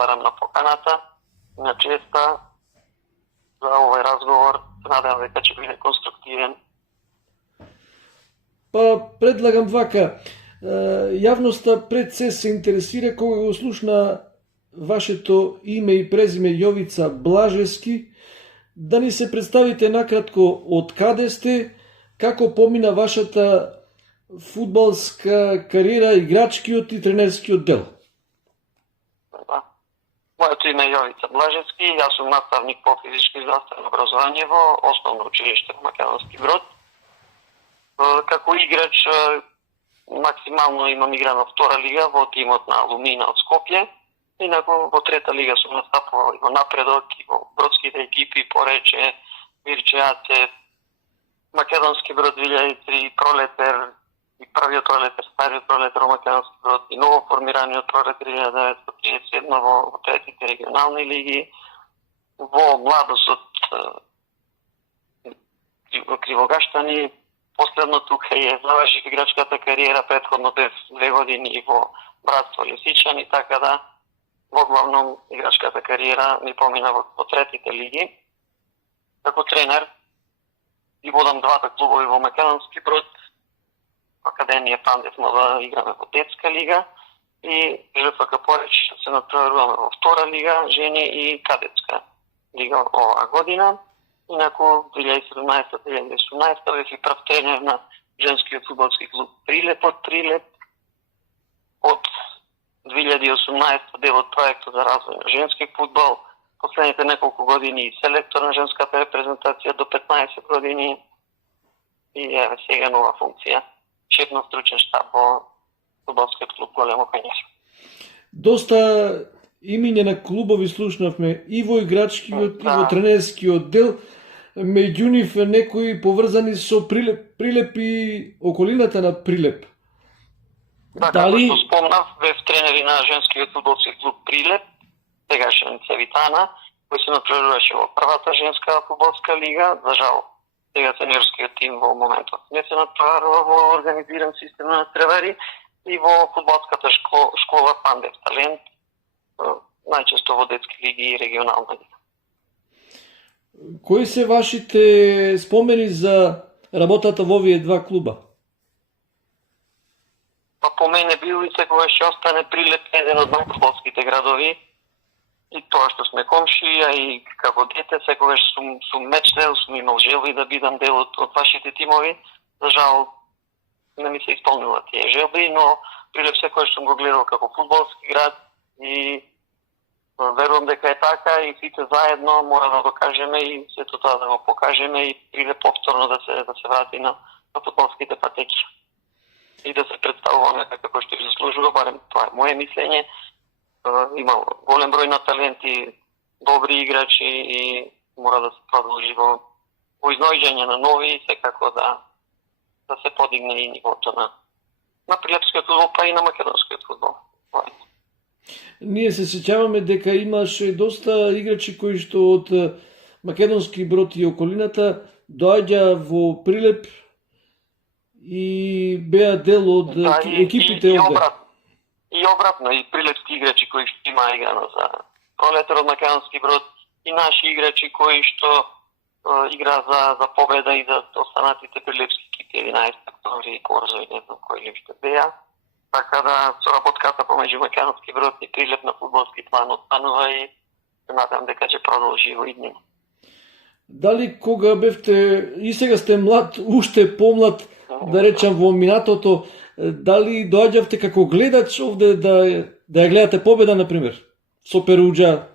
благодарам на поканата, на честа за овој разговор. Се надевам дека ќе биде конструктивен. Па предлагам вака, јавноста пред се интересира кога го слушна вашето име и презиме Јовица Блажевски, да ни се представите накратко од каде сте, како помина вашата фудбалска кариера, играчкиот и тренерскиот дел. Моето име е Јовица Блажевски, јас сум наставник по физичко и здравствено образование во Основно училиште во Македонски Брод. Како играч максимално имам играно втора лига во тимот на Алумина од Скопје. Инаку во трета лига сум настапувал и во Напредок, и во бродските екипи Порече, Мирчејаце, Македонски Брод 2003, Пролетер, и првиот Пролетер, стариот Пролетер во Македонски Брод, и ново формираниот Пролетер 1937 во третите регионални лиги, во младосот во Кривогаштани. Последно тука заврших играчката кариера, претходно бев 2 години во Братство Лисичани, така да во главном играчката кариера ми помина во третите лиги. Како тренер и водам двата клубови во Македонски Брод, Академија Пандев да играме во детска лига и ЖФК Пореч се натпреваруваме во втора лига, жени и кадетска лига оваа година. Инаку 2017-2018 бев и прв тренер на женскиот фудбалски клуб Прилеп од Прилеп. Од 2018 дел од проектот за развој на женски фудбал. Последните неколку години и селектор на женската репрезентација до 15 години. И еве сега нова функција. Шеф на стручен штаб во фудбалскиот клуб Големо Пењар. Доста имиња на клубови слушнавме и во играчкиот и во тренерскиот дел. Меѓу нив некои поврзани со Прилеп и околината на Прилеп. Да, дали... како што спомнав, бев тренери на женскиот фудбалски клуб Прилеп, сегашен Цевитана, кој се натпреваруваше во првата женска фудбалска лига. За жал, сега сениорскиот тим во моментот не се натпреварува во организиран систем на натпревари, и во фудбалската школа Пандев Талент, најчесто во детски лиги и регионална лига. Кои се вашите спомени за работата во овие два клуба? Па по мене бил и секогаш ќе остане Прилеп еден од најфудбалските градови. И тоа што сме комши, а и како дете секогаш сум мечтал, сум имал желби да бидам дел од вашите тимови. За жал не ми се исполнила тие желби, но Прилеп секогаш сум го гледал како фудбалски град и верувам дека е така и сите заедно мора да докажеме и сето тоа да го покажеме и Прилеп повторно да се врати на фудбалските патеки и да се представуваме како што ги заслужува, барем тоа е моје мислење. Има голем број на таленти, добри играчи и мора да се продолжи во изнаоѓање на нови и секако да се подигне и нивото на прилепскиот фудбал, па и на македонскиот фудбал. Ние се сеќаваме дека имаше доста играчи кои што од Македонски Брод и околината доаѓа во Прилеп и беа дел од екипите овде. И обратно, и прилепски играчи кои што има играно за Пролетер од Македонски Брод и наши играчи кои што игра за победа и за останатите прилепски екипи 11 октомври, Корзо и не знам кои ли што беа. Така да соработката помеѓу Македонски Брод и Прилеп на фудбалски план останува и се надам дека ќе продолжи во иднина. Дали кога бевте, и сега сте млад, уште помлад, да речам во минатото, дали доаѓавте како гледач овде да ја гледате победа, например, со Перуџа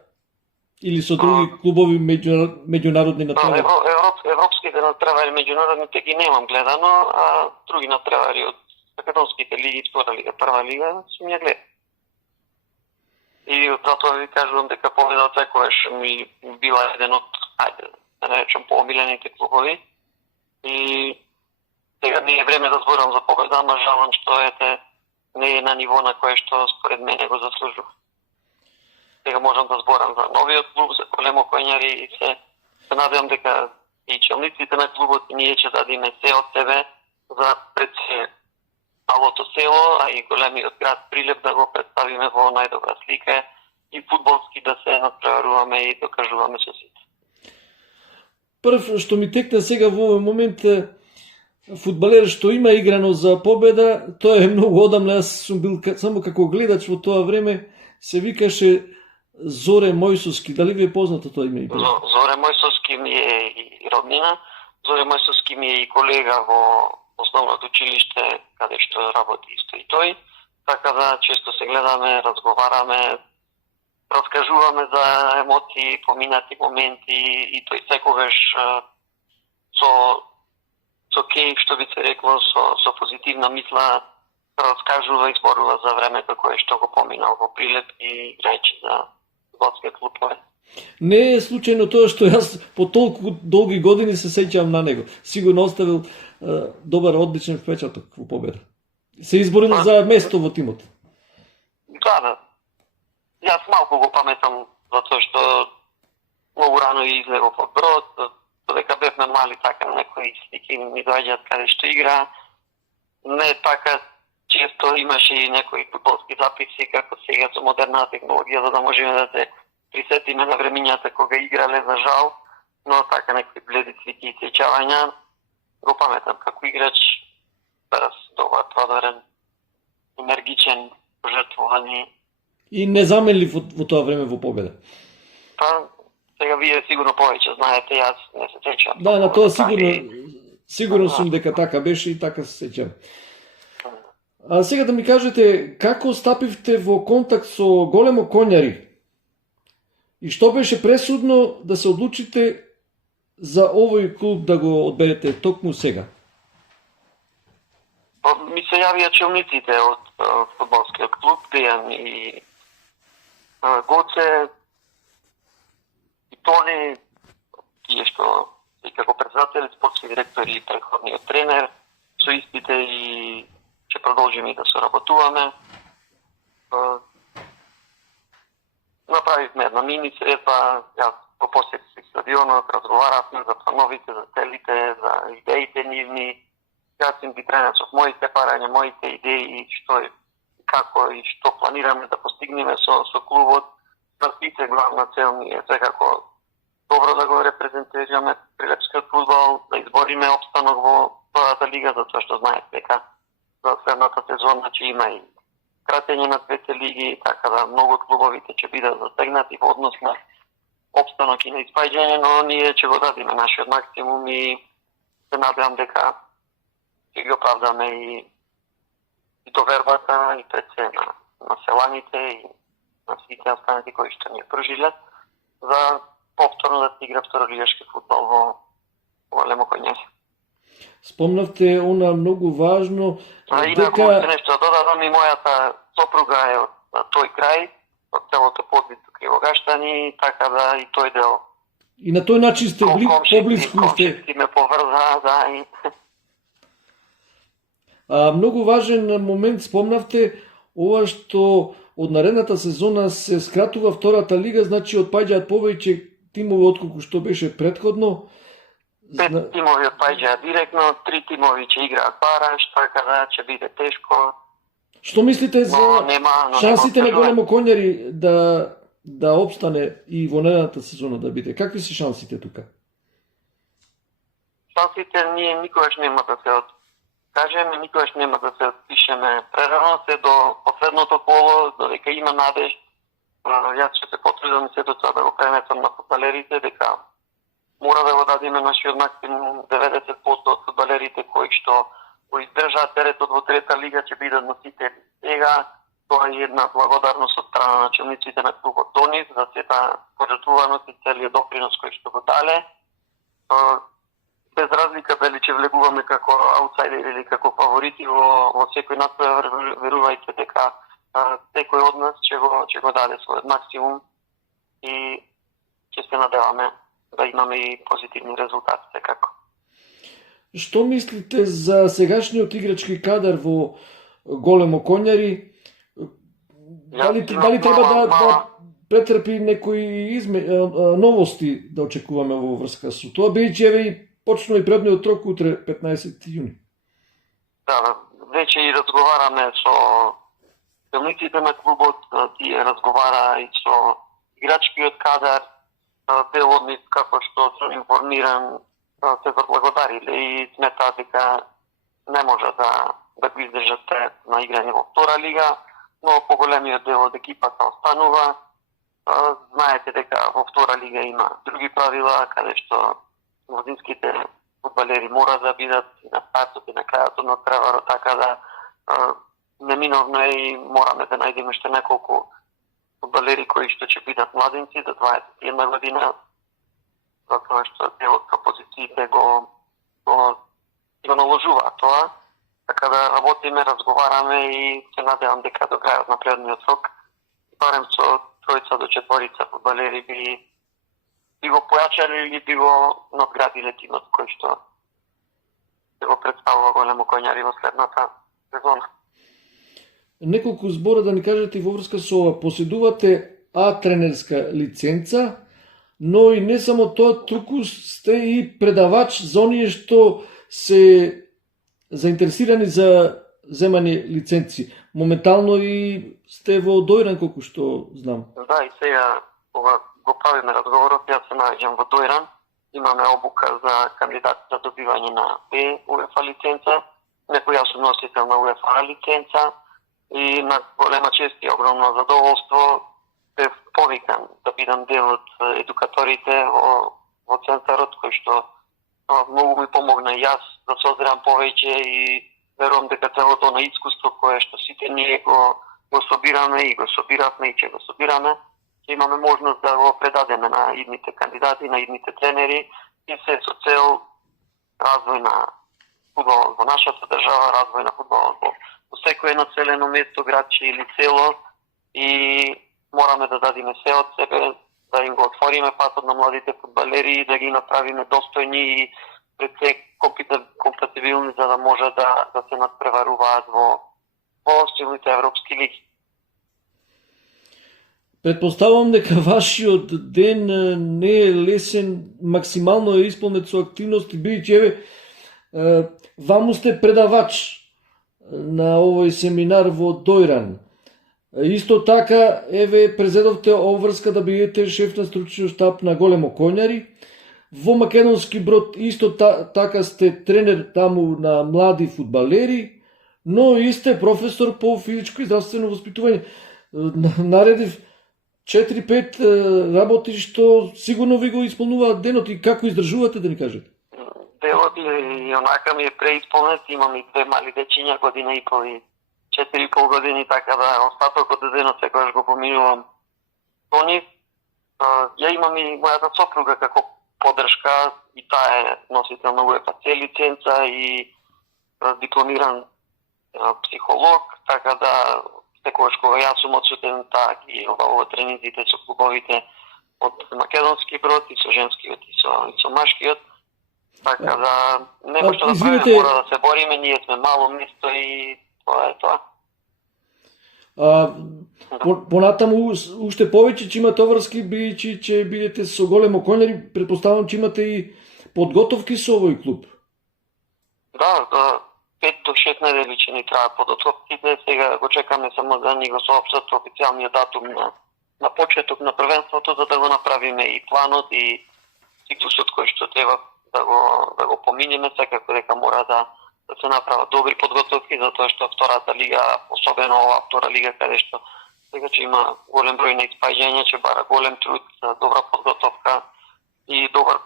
или со други клубови меѓународни натпревари? Европските натпревари меѓународните ги немам гледано, а други натпревари од македонските лиги, втора лига, прва лига, сум ја гледал. И затоа ви кажувам дека победа секогаш ми била еден од, да речем, поомилените клубови. И сега не е време да зборам за победа, ама жалам што не е на ниво на кое што според мене го заслужува. Сега можам да зборам за новиот клуб, за Големо Пењари и се надевам дека и челниците на клубот и ние ќе дадиме се од себе за пред се малото село, а и големиот град Прилеп да го представиме во најдобра слика и фудбалски да се надпреваруваме и докажуваме со сите. Прв што ми текна сега во овој момент е фудбалер што има играно за победа, тоа е многу одамна, јас сум бил само како гледач во тоа време, се викаше Зоре Мојсовски. Дали ви е познато тоа име? Зоре Мојсовски ми е и роднина, Зоре Мојсовски ми е и колега во основното училиште каде што работи исто и тој, така да често се гледаме, разговараме, раскажуваме за емоции, поминати моменти и тој секогаш со кејф, што би се рекло, со позитивна мисла раскажува и зборува за времето кое што го поминал во Прилеп и играјќи за фудбалски клубове. Не е случајно тоа што јас по толку долги години се сеќавам на него. Сигурно оставил добар, одличен впечаток во победа. Се изборил за место во тимот. Да. Јас малку го паметам затоа што многу рано излегов од Брод, додека бевме мали, така некои слики ми доаѓаат каде што игра. Не така често имаше и некои фудбалски записи како сега со модерна технологија, за да можеме да се присетиме на времињата кога играле, за жал, но така некои бледи слики и сеќавања го паметам како играч, брз, добар, продорен, енергичен, пожртвуван. И не заменлив во тоа време во победа. Па, сега вие сигурно повеќе знаете, јас не се сеќавам. Да, на тоа сигурно сум дека така беше и така се сеќавам. А сега да ми кажете, како стапивте во контакт со Големо Коњари? И што беше пресудно да се одлучите за овој клуб да го одберете токму сега? Ми се јавија челниците од фудбалскиот клуб, Дејан и Гоце, и Тони, тие што и како председател, спортски директор и претходниот тренер, со истите и ќе продолжиме и да соработуваме. Направивме една мини средба, јас го посетив стадионот, разговаравме за плановите, за целите, за идеите нивни. Јас им ги пренесов моите парања, моите идеи, што е, како и што планираме да постигнеме со клубот. На сите главна цел ми е секако добро да го репрезентираме прилепскиот фудбал, да избориме опстанок во втората лига, затоа што знаете дека за следната сезона ќе има и кратење на двете лиги, така да многу од клубовите ќе бидат засегнати во однос на опстанок и на испаѓање, но ние ќе го дадиме нашиот максимум и се надевам дека ќе ги оправдаме и довербата и пред се на селаните и на сите останати кои што ни прожилат за повторно да се игра второлигашки фудбал во Големо Коњари. Спомнавте она многу важно дека нешто додадам, и мојата сопруга е од тој крај, од целото подвито Кривогаштани, така да и тој дел. И на тој начин сте поблиску сте. Комши ме поврза, да. И... многу важен момент спомнавте ова што од наредната сезона се скратува втората лига, значи отпаѓаат повеќе тимови отколку што беше претходно. 5 тимови отпаѓаат директно, 3 тимови ќе играат бараш, така да ќе биде тешко. Што мислите за шансите на Големо Коњари да опстане и во наредната сезона да биде? Какви се шансите тука? Шансите ние никогаш нема да се откажеме, никогаш нема да се отпишеме прерано, се до последното коло, додека има надеж. Јас ќе се потрудам сето тоа да го пренесам на фудбалерите, дека мора да го дадиме нашиот максимум. 90% од фудбалерите кои што го издржаат теретот во трета лига ќе бидат носители. Сега тоа е една благодарност од страна на челниците на клубот Тонис за сета пожртвуваност и целиот допринос кој што го дале. Без разлика дали ќе влегуваме како аутсайдери или како фаворити во секој натпревар, верувајте дека секој од нас ќе го даде својот максимум и ќе се надеваме да имаме и позитивни резултати секако. Што мислите за сегашниот играчки кадар во Големо Коњари? Дали треба да претрпи некои новости да очекуваме во врска со тоа, бидејќи еве и почнува и предниот рок утре 15 јуни? Да, веќе и разговараме со челниците на клубот, тие разговара и со играчкиот кадар, дел од нив, како што сум информиран, се заблагодариле и сметаат дека не може да го издржат на играње во втора лига, но поголемиот дел од екипата останува. Знаете дека во втора лига има други правила, каде што младинските фудбалери мора да бидат и на стартот и на крајот од надпреварот, така да неминовно е и мораме да најдеме уште неколку фудбалери кои што ќе бидат младинци до 21 година, затоа што делот на позициите го наложуваат тоа. Така да работиме, разговараме и се надевам дека до крајот на предниот срок барем со 3 до 4 фудбалери би го појачали или би го надградиле тимот кој што се го представува големо коњари во следната сезона. Неколку збора да ни кажете во врска со ова. Поседувате тренерска лиценца, но и не само тоа, туку сте и предавач за оние што се заинтересирани за земање лиценци. Моментално и сте во Дојран, колку што знам. Да, и сега ова го правиме разговорот, јас се наоѓам во Дојран. Имаме обука за кандидат за добивање на Б УЕФА лиценца. Некој јас сум носител на УЕФА лиценца и на голема чест и огромно задоволство бев повикан да бидам дел од едукаторите во центарот, кој што многу ми помогна и јас да созрам повеќе и верувам дека целото на искуство кое што сите ние го собираме и го собиравме и ќе го собираме, ќе имаме можност да го предадеме на идните кандидати, на идните тренери и се со цел развој на фудбалот во нашата држава, развој на фудбалот во секое населено место, градче или село и мораме да дадиме се од себе, да им го отвориме патот на младите фудбалери и да ги направиме достојни и пред се компатибилни за да може да се надпреваруваат во силните европски лиги. Предпоставам дека вашиот ден не е лесен, максимално е исполнет со активности, бидејќи ваму сте предавач на овој семинар во Дојран. Исто така, презедовте обврска да бидете шеф на стручниот штаб на Големо коњари. Во Македонски Брод исто така сте тренер таму на млади фудбалери, но и сте професор по физичко и здравствено воспитување. Наредив 4-5 работи што сигурно ви го исполнуваат денот и како издржувате, да ни кажете? Делот и онака ми е преисполнет, имам и 2 мали дечиња, година и пол и 4,5 години, така да остатокот од денот секогаш го поминувам со нив. Ја имам и мојата сопруга како поддршка и таа е носител на УЕФА лиценца и дипломиран психолог, така да секогаш кога јас сум отсутен, таа ги обавува тренинзите со клубовите од Македонски Брод и со женскиот и со машкиот. Така да нема што да правиме, мора да се бориме, ние сме мало место и тоа е тоа. Понатаму уште повеќе ќе имате врски, бидејќи ќе бидете со Големо коњари, претпоставам че имате и подготовки со овој клуб. Да, 5 до 6 недели ќе ни траат подготовките, сега го чекаме само да ни го соопштат официјалниот датум на почеток на првенството, за да го направиме и планот и циклусот кој што треба да го поминеме, секако дека мора да се направат добри подготовки, затоа што втората лига, особено оваа втора лига, каде што сега ќе има голем број на испаѓања, ќе бара голем труд, добра подготовка и добар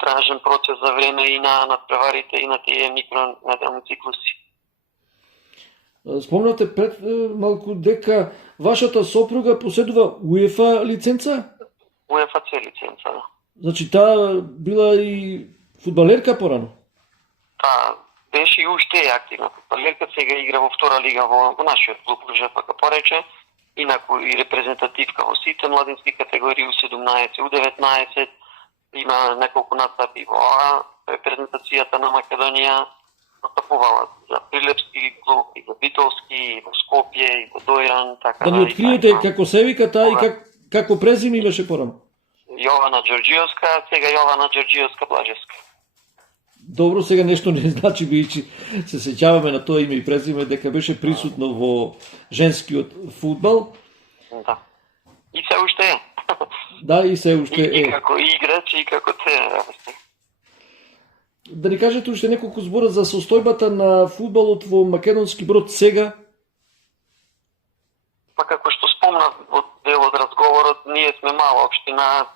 тренажен процес за време и на надпреварите и на тие микронеделни циклуси. Спомнате пред малку дека вашата сопруга поседува УЕФА лиценца? УЕФА лиценца, да. Значи таа била и фудбалерка порано? Таа беше и уште е активна фудбалерка, сега игра во втора лига во нашиот клуб, ЖПК Порече, инаку и репрезентативка во сите младински категории, U17, U19, има неколку настапи во репрезентацијата на Македонија, настапувала за Прилепски клуб, и за Битолски, и во Скопје, и во Дојран, така да ни откриете како се вика таа и како презиме имаше порано? Јована Ѓорѓиевска, сега Јована Ѓорѓиевска Блажевска. Добро, сега нешто не значи, бидејќи се сеќаваме на тоа име и презиме дека беше присутно во женскиот фудбал. Да. И се уште е. Да, и се уште И е. како играч, и како тренер. Да ни кажете уште неколку збора за состојбата на фудбалот во Македонски Брод сега? Па како што спомнав во дел од разговорот, ние сме мала општина,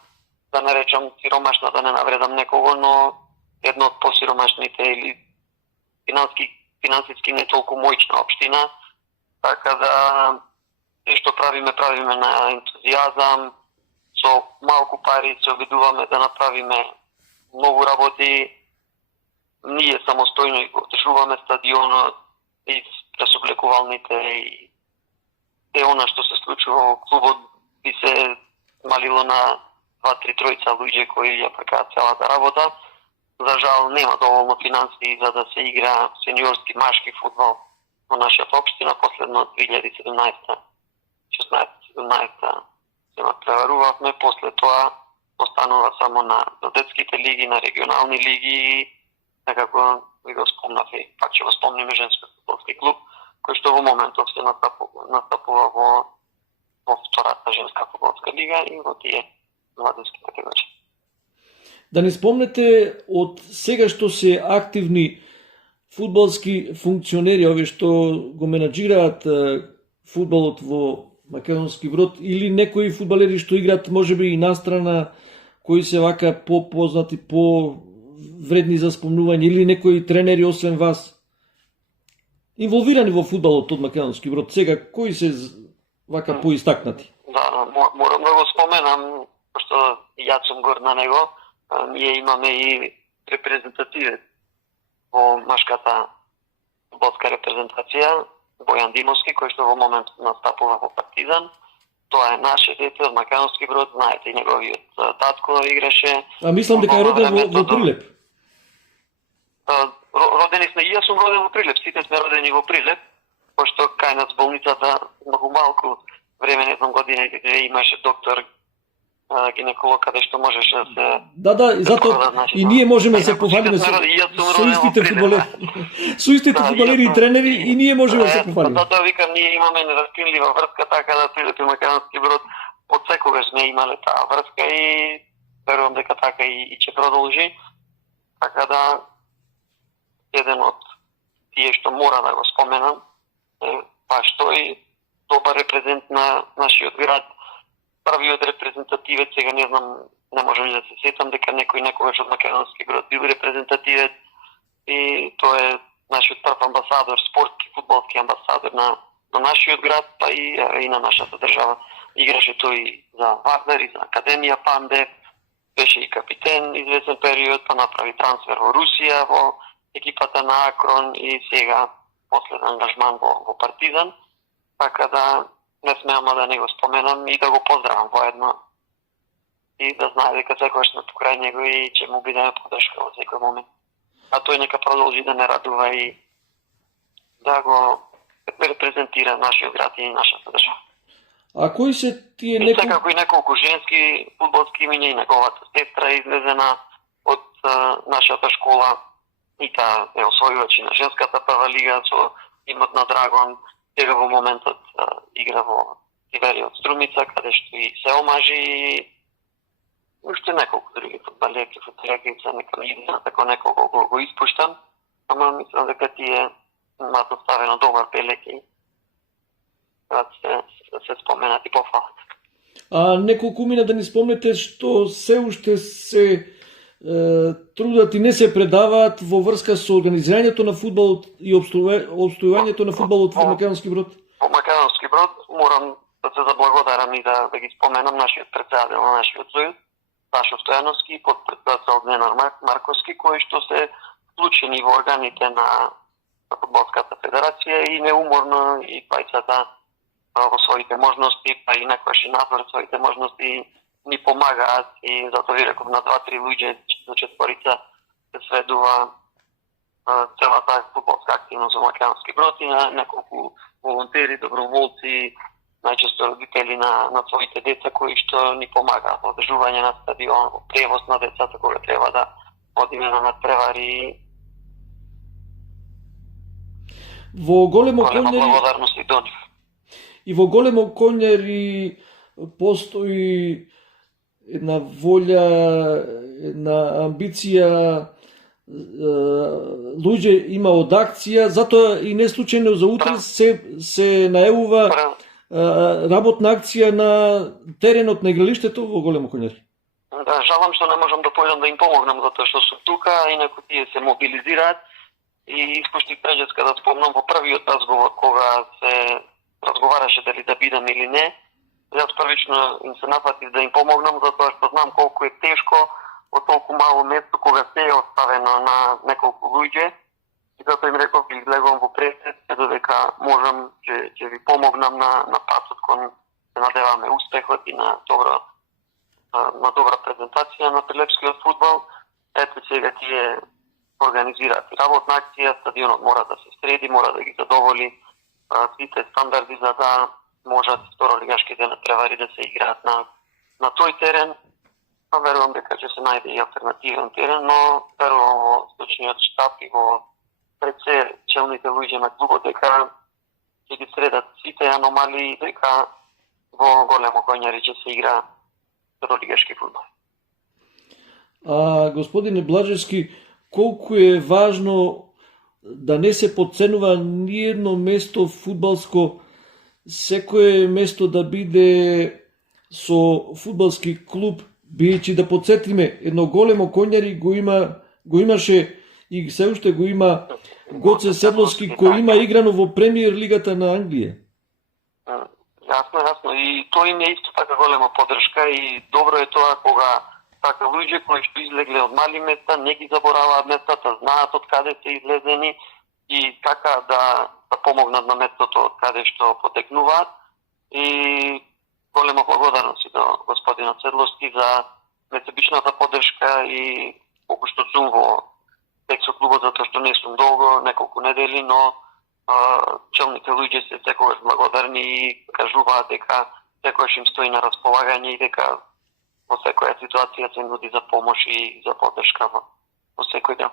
да не речам сиромашна, да не навредам некого, но едно од посиромашните или финансиски не толку мојчна општина, така да се што правиме на ентузијазам, со малку пари се обидуваме да направиме многу работи. Ние самостојно и го одржуваме стадионот и пресоблекувалните и она што се случува во клубот би се малило на 2-3 тројца луѓе кои ја прекаат целата работа. За жал нема доволно финансии за да се игра сениорски машки фудбал во нашата општина, последно 2017 16-17 се преварувавме, после тоа останува само на детските лиги, на регионални лиги и некако ви го спомнав и пак ќе го спомниме женскиот фудбалски клуб, кој што во моментов се настапува во втората женска фудбалска лига и во тие младински категории. Да ни спомнете од сега што се активни фудбалски функционери, овие што го менаџираат фудбалот во Македонски Брод, или некои фудбалери што играат можеби и настрана, кои се вака попознати, повредни за спомнување, или некои тренери освен вас инволвирани во фудбалот од Македонски Брод сега, кои се вака поистакнати? Да, морам да го споменам, пошто јас сум горд на него. Ние имаме и репрезентативен во машката фудбалска репрезентација, Бојан Димовски, кој што во момент настапува во Партизан. Тоа е наше дете од Македонски Брод, знаете, и неговиот татко играше. А мислам дека е роден во Прилеп. Родени сме, и јас сум роден во Прилеп, сите сме родени во Прилеп, пошто кај нас болницата многу малку време, не знам години, каде имаше доктор гинеколог, каде што можеше да се... Да, и затоа и ние можеме да се пофалиме со истите фудбалери. Со истите фудбалери и тренери и ние можеме да се пофалиме. Затоа викам, ние имаме нераскинлива врска, така да Прилеп и Македонски Брод од секогаш сме имале таа врска и верувам дека така и ќе продолжи. Така да еден од тие што мора да го споменам е баш тој добар репрезент на нашиот град. Првиот репрезентативец, сега не знам, не можам да се сетам дека некој некогаш од Македонски Брод бил репрезентативец и тој е нашиот прв амбасадор, спортски, фудбалски амбасадор на нашиот град, па и на нашата држава. Играше тој за Вардар и за Академија Пандев, беше и капитен известен период, па направи трансфер во Русија, во екипата на Акрон и сега последен ангажман во Партизан. Така да не смеам да не го споменам и да го поздравам воедно и да знае дека секогаш сме покрај него и ќе му бидеме поддршка во секој момент. А тој нека продолжи да не радува и да го репрезентира нашиот град и нашата држава. А кои се тие И секако и неколку женски фудбалски имиња и неговата сестра излезена од нашата школа и таа е освојувач на женската прва лига со имот на Драгон. Сега во моментот игра во Тивериот Струмица, каде што и се омажи и уште неколку други фудбалерки, фудбалеркица, нека не тако неколку го испуштам, ама мислам дека тие имаат оставено добар белег и се споменат и пофалат. А неколку мина да ни спомнете што се уште се трудат и не се предаваат во врска со организирањето на фудбалот и обстојувањето на фудбалот во Македонски Брод? Во Македонски Брод морам да се заблагодарам и да ги споменам нашиот претседател на нашиот сојуз, Сашо Стојановски, подпредседател Денар Марковски, кои што се вклучени во органите на Фудбалската федерација и неуморно и пајцата во своите можности, па и некојаш и надвор своите можности ни помагаат и затоа ви реков на 2-3 луѓе до 4 се сведува целата фудбалска активност во Македонски Брод и на неколку волонтери, доброволци, најчесто родители на своите деца кои што ни помагаат во одржување на стадион, во превоз на децата кога треба да одиме на надпревари. Во големо Голема конјари благодарност и до нив. и во големо конјари постои една волја, една амбиција, луѓе има од акција, затоа и не случајно за утре се најавува работна акција на теренот на игралиштето во големо конјари. Да, жалам што не можам да појдам да им помогнам, затоа што сум тука, инаку тие се мобилизираат и испуштив преđеска да спомнам во првиот разговор кога се разговараше дали да бидам или не. Јас првично им се напатив да им помогнам, затоа што знам колку е тешко во толку мало место кога се е оставено на неколку луѓе. И затоа им реков, ги излегувам во пресед, додека можам, ќе ви помогнам на патот кон се надеваме успехот и на добра презентација на прилепскиот фудбал. Ето сега тие организираат работна акција, стадионот мора да се среди, мора да ги задоволи сите стандарди за да можат второлигашките надпревари да се играат на тој терен. Верувам дека ќе се најде и алтернативен терен, но верувам во случниот штаб и во пред се челните луѓе на клубот дека ќе ги средат сите аномалии, дека во големо конјари ќе се игра второлигашки фудбал. Господине Блажевски, колку е важно да не се подценува ниедно место фудбалско, секое место да биде со фудбалски клуб, бидејќи да подсетиме, едно големо конјари го имаше и се уште го има Гоце Седловски, кој има играно во премиер лигата на Англија. Јасно. И тој им е исто така голема поддршка и добро е тоа кога така луѓе кои што излегле од мали места не ги забораваат местата, знаат од каде се излезени и така да помогнат на местото од каде што потекнуваат. И голема благодарност и до господинот Седловски за несебичната поддршка и колку што сум во тек со клубот, затоа што не сум долго, неколку недели, но челните луѓе се секогаш благодарни и кажуваат дека секогаш им стои на располагање и дека во секоја ситуација се нуди за помош и за поддршка во секој ден.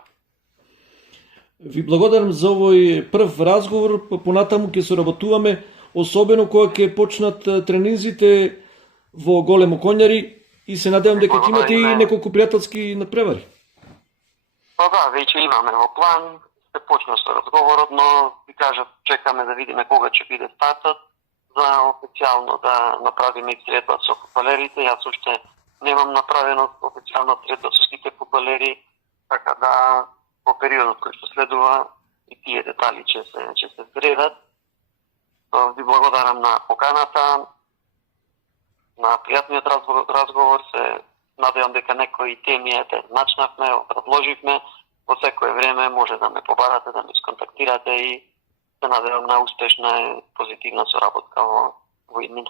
Ви благодарам за овој прв разговор, понатаму ќе соработуваме, особено кога ќе почнат тренинзите во големо конјари и се надевам дека ќе имате и неколку пријателски надпревари. Па да, веќе имаме во план, се почна со разговорот, но ви кажав, чекаме да видиме кога ќе биде стартот за официјално да направиме и средба со фудбалерите. Јас уште немам направено официјална средба со сите фудбалери, така да во периодот кој што следува и тие детали ќе се средат. Ви благодарам на поканата, на пријатниот разговор, се надевам дека некои теми начнавме, предложивме, во секое време може да ме побарате, да ме сконтактирате и се надевам на успешна и позитивна соработка во иднина.